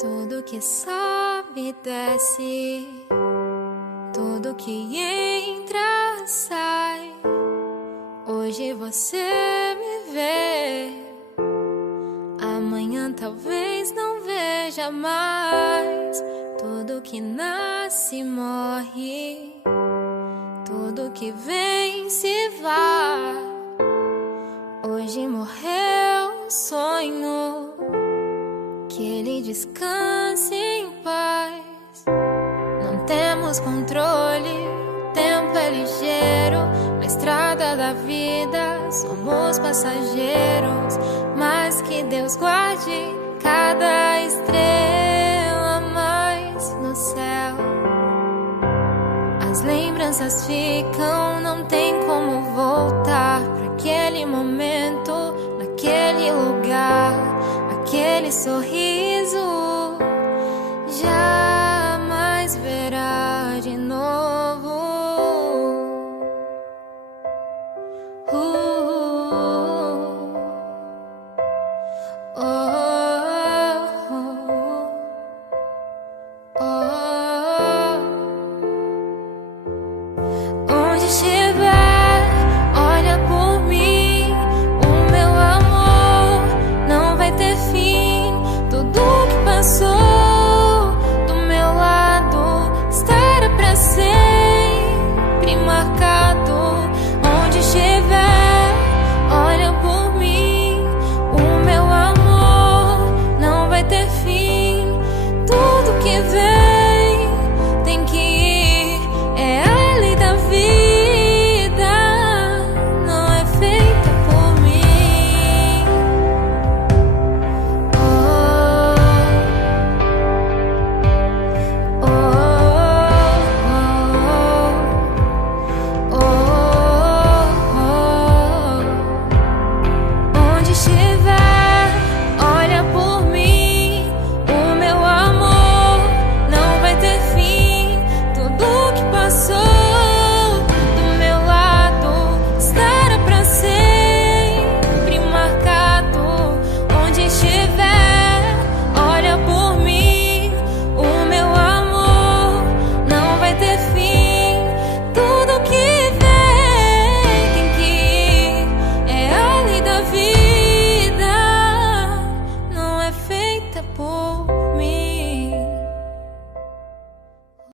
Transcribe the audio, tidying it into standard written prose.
Tudo que sobe e desce, tudo que entra sai. Hoje você me vê, amanhã talvez não veja mais. Tudo que nasce morre, tudo que vem se vai. Hoje morreu um sonho, que ele descanse em paz. Não temos controle, o tempo é ligeiro. Na estrada da vida somos passageiros, mas que Deus guarde cada estrela mais no céu. As lembranças ficam, não tem como voltar para aquele momento, naquele lugar, aquele sorriso. Jamais verá de novo. Onde estiver, olha por mim. O meu amor não vai ter fim. Tudo que passou do meu lado estará pra sempre marcado. Onde estiver, olha por mim. O meu amor não vai ter fim. Tudo que vem tem que ir, é a lei da vida, não é feita por mim. Onde estiver,